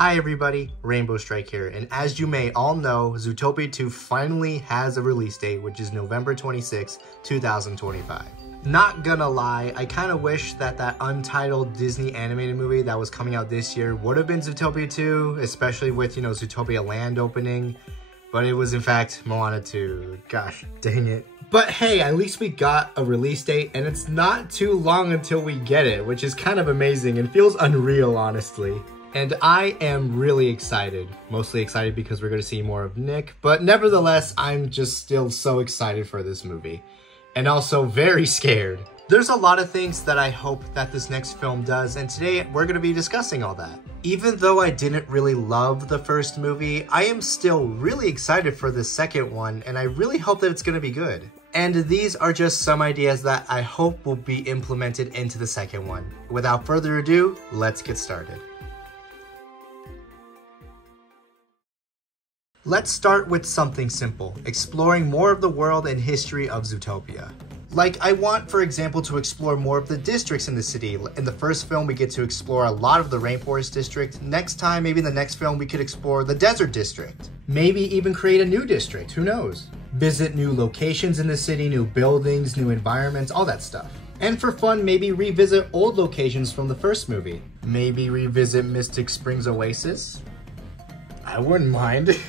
Hi everybody, Rainbow Strike here, and as you may all know, Zootopia 2 finally has a release date, which is November 26, 2025. Not gonna lie, I kinda wish that untitled Disney animated movie that was coming out this year would have been Zootopia 2, especially with, Zootopia Land opening, but it was in fact Moana 2. Gosh, dang it. But hey, at least we got a release date, and it's not too long until we get it, which is kind of amazing and feels unreal, honestly. And I am really excited. Mostly excited because we're going to see more of Nick, but nevertheless, I'm just still so excited for this movie. And also very scared. There's a lot of things that I hope that this next film does, and today we're going to be discussing all that. Even though I didn't really love the first movie, I am still really excited for the second one, and I really hope that it's going to be good. And these are just some ideas that I hope will be implemented into the second one. Without further ado, let's get started. Let's start with something simple, exploring more of the world and history of Zootopia. Like, I want, for example, to explore more of the districts in the city. In the first film, we get to explore a lot of the Rainforest District. Next time, maybe in the next film, we could explore the Desert District. Maybe even create a new district, who knows? Visit new locations in the city, new buildings, new environments, all that stuff. And for fun, maybe revisit old locations from the first movie. Maybe revisit Mystic Springs Oasis? I wouldn't mind.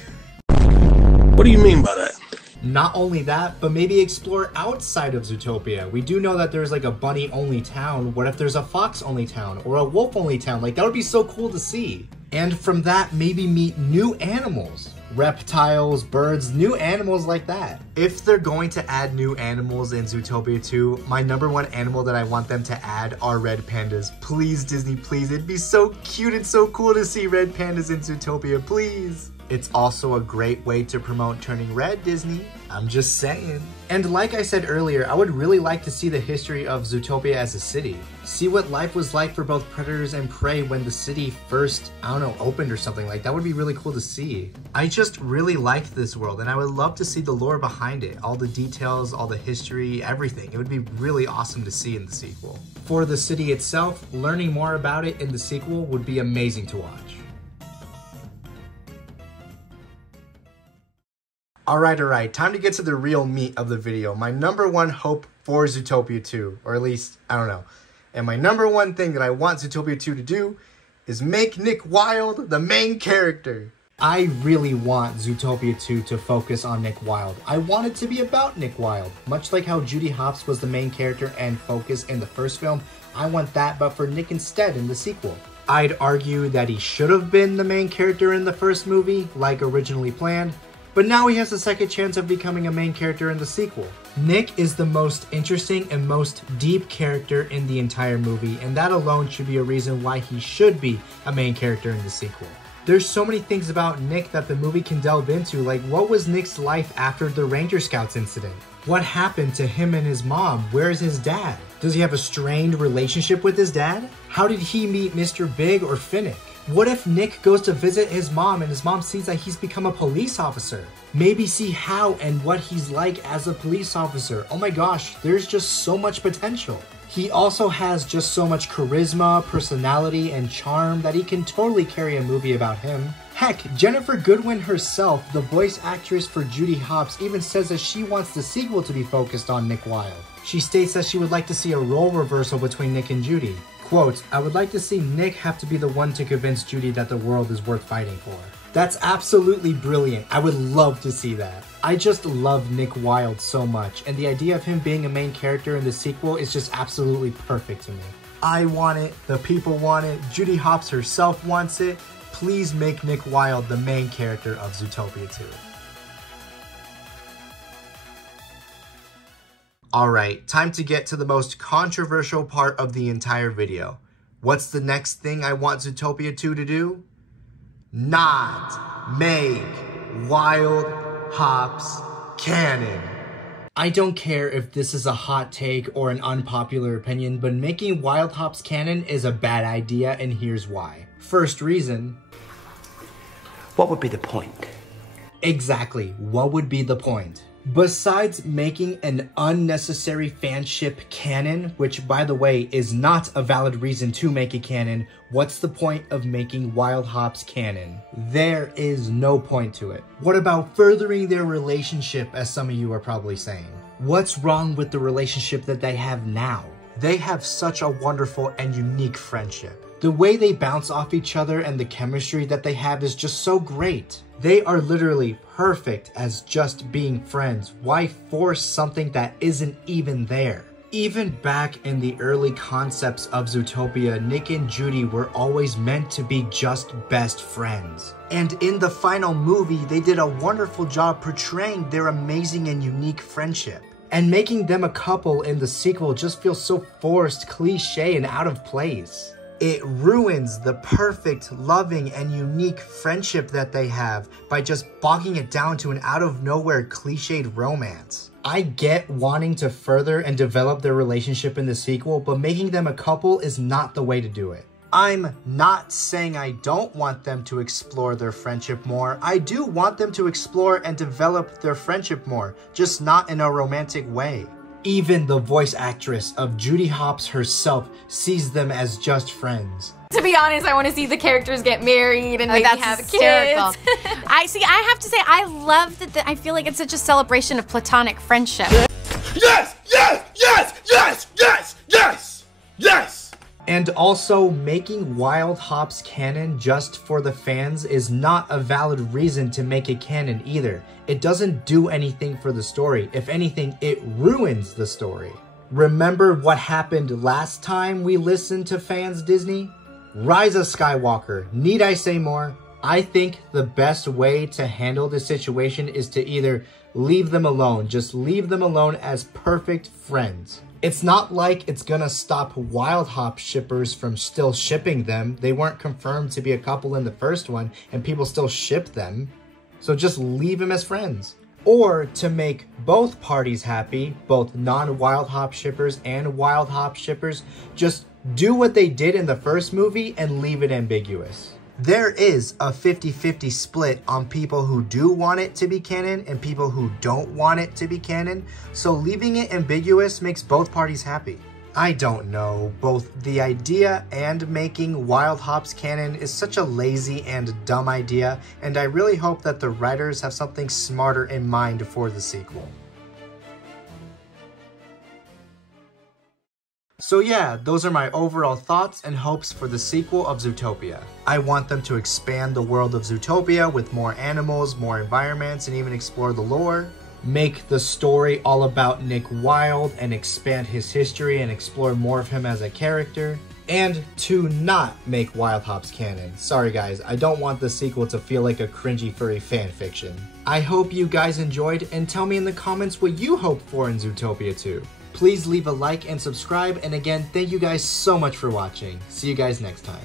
What do you mean by that? Not only that, but maybe explore outside of Zootopia. We do know that there's like a bunny-only town. What if there's a fox-only town or a wolf-only town? Like, that would be so cool to see. And from that, maybe meet new animals. Reptiles, birds, new animals like that. If they're going to add new animals in Zootopia 2, my #1 animal that I want them to add are red pandas. Please, Disney, please. It'd be so cute and so cool to see red pandas in Zootopia, please. It's also a great way to promote turning red, Disney. I'm just saying. And like I said earlier, I would really like to see the history of Zootopia as a city. See what life was like for both predators and prey when the city first, opened or something. Like, that would be really cool to see. I just really liked this world, and I would love to see the lore behind it. All the details, all the history, everything. It would be really awesome to see in the sequel. For the city itself, learning more about it in the sequel would be amazing to watch. Alright, time to get to the real meat of the video. My #1 hope for Zootopia 2, or at least, I don't know. And my #1 thing that I want Zootopia 2 to do is make Nick Wilde the main character. I really want Zootopia 2 to focus on Nick Wilde. I want it to be about Nick Wilde. Much like how Judy Hopps was the main character and focus in the first film, I want that, but for Nick instead in the sequel. I'd argue that he should have been the main character in the first movie, like originally planned, but now he has a second chance of becoming a main character in the sequel. Nick is the most interesting and most deep character in the entire movie, and that alone should be a reason why he should be a main character in the sequel. There's so many things about Nick that the movie can delve into, like what was Nick's life after the Ranger Scouts incident? What happened to him and his mom? Where's his dad? Does he have a strained relationship with his dad? How did he meet Mr. Big or Finnick? What if Nick goes to visit his mom and his mom sees that he's become a police officer? Maybe see how and what he's like as a police officer. Oh my gosh, there's just so much potential. He also has just so much charisma, personality, and charm that he can totally carry a movie about him. Heck, Jennifer Goodwin herself, the voice actress for Judy Hopps, even says that she wants the sequel to be focused on Nick Wilde. She states that she would like to see a role reversal between Nick and Judy. Quote, I would like to see Nick have to be the one to convince Judy that the world is worth fighting for. That's absolutely brilliant. I would love to see that. I just love Nick Wilde so much, and the idea of him being a main character in the sequel is just absolutely perfect to me. I want it, the people want it, Judy Hopps herself wants it. Please make Nick Wilde the main character of Zootopia 2. Alright, time to get to the most controversial part of the entire video. What's the next thing I want Zootopia 2 to do? Not make Wild Hopps canon. I don't care if this is a hot take or an unpopular opinion, but making Wild Hopps canon is a bad idea, and here's why. First reason. What would be the point? Exactly, what would be the point? Besides making an unnecessary fanship canon, which by the way is not a valid reason to make a canon, what's the point of making Wild Hops canon? There is no point to it. What about furthering their relationship, as some of you are probably saying? What's wrong with the relationship that they have now? They have such a wonderful and unique friendship. The way they bounce off each other and the chemistry that they have is just so great. They are literally perfect as just being friends. Why force something that isn't even there? Even back in the early concepts of Zootopia, Nick and Judy were always meant to be just best friends. And in the final movie, they did a wonderful job portraying their amazing and unique friendship. And making them a couple in the sequel just feels so forced, cliche, and out of place. It ruins the perfect, loving, and unique friendship that they have by just bogging it down to an out-of-nowhere cliched romance. I get wanting to further and develop their relationship in the sequel, but making them a couple is not the way to do it. I'm not saying I don't want them to explore their friendship more. I do want them to explore and develop their friendship more, just not in a romantic way. Even the voice actress of Judy Hopps herself sees them as just friends. To be honest, I want to see the characters get married and maybe have hysterical. kids. I have to say, I love that. I feel like it's such a celebration of platonic friendship. Yes! Yes! Yes! Yes! Yes! Yes! Yes! And also, making Wild Hops canon just for the fans is not a valid reason to make it canon either. It doesn't do anything for the story. If anything, it ruins the story. Remember what happened last time we listened to fans Disney? Rise of Skywalker. Need I say more? I think the best way to handle this situation is to either leave them alone. Just leave them alone as perfect friends. It's not like it's gonna stop Wild Hop shippers from still shipping them. They weren't confirmed to be a couple in the first one, and people still ship them. So just leave them as friends. Or to make both parties happy, both non-Wild Hop shippers and Wild Hop shippers, just do what they did in the first movie and leave it ambiguous. There is a 50-50 split on people who do want it to be canon and people who don't want it to be canon, so leaving it ambiguous makes both parties happy. I don't know, both the idea and making Wild Hops canon is such a lazy and dumb idea, and I really hope that the writers have something smarter in mind for the sequel. So yeah, those are my overall thoughts and hopes for the sequel of Zootopia. I want them to expand the world of Zootopia with more animals, more environments, and even explore the lore. Make the story all about Nick Wilde and expand his history and explore more of him as a character. And to not make Wild Hops canon. Sorry guys, I don't want the sequel to feel like a cringy furry fanfiction. I hope you guys enjoyed, and tell me in the comments what you hope for in Zootopia 2. Please leave a like and subscribe, and again, thank you guys so much for watching. See you guys next time.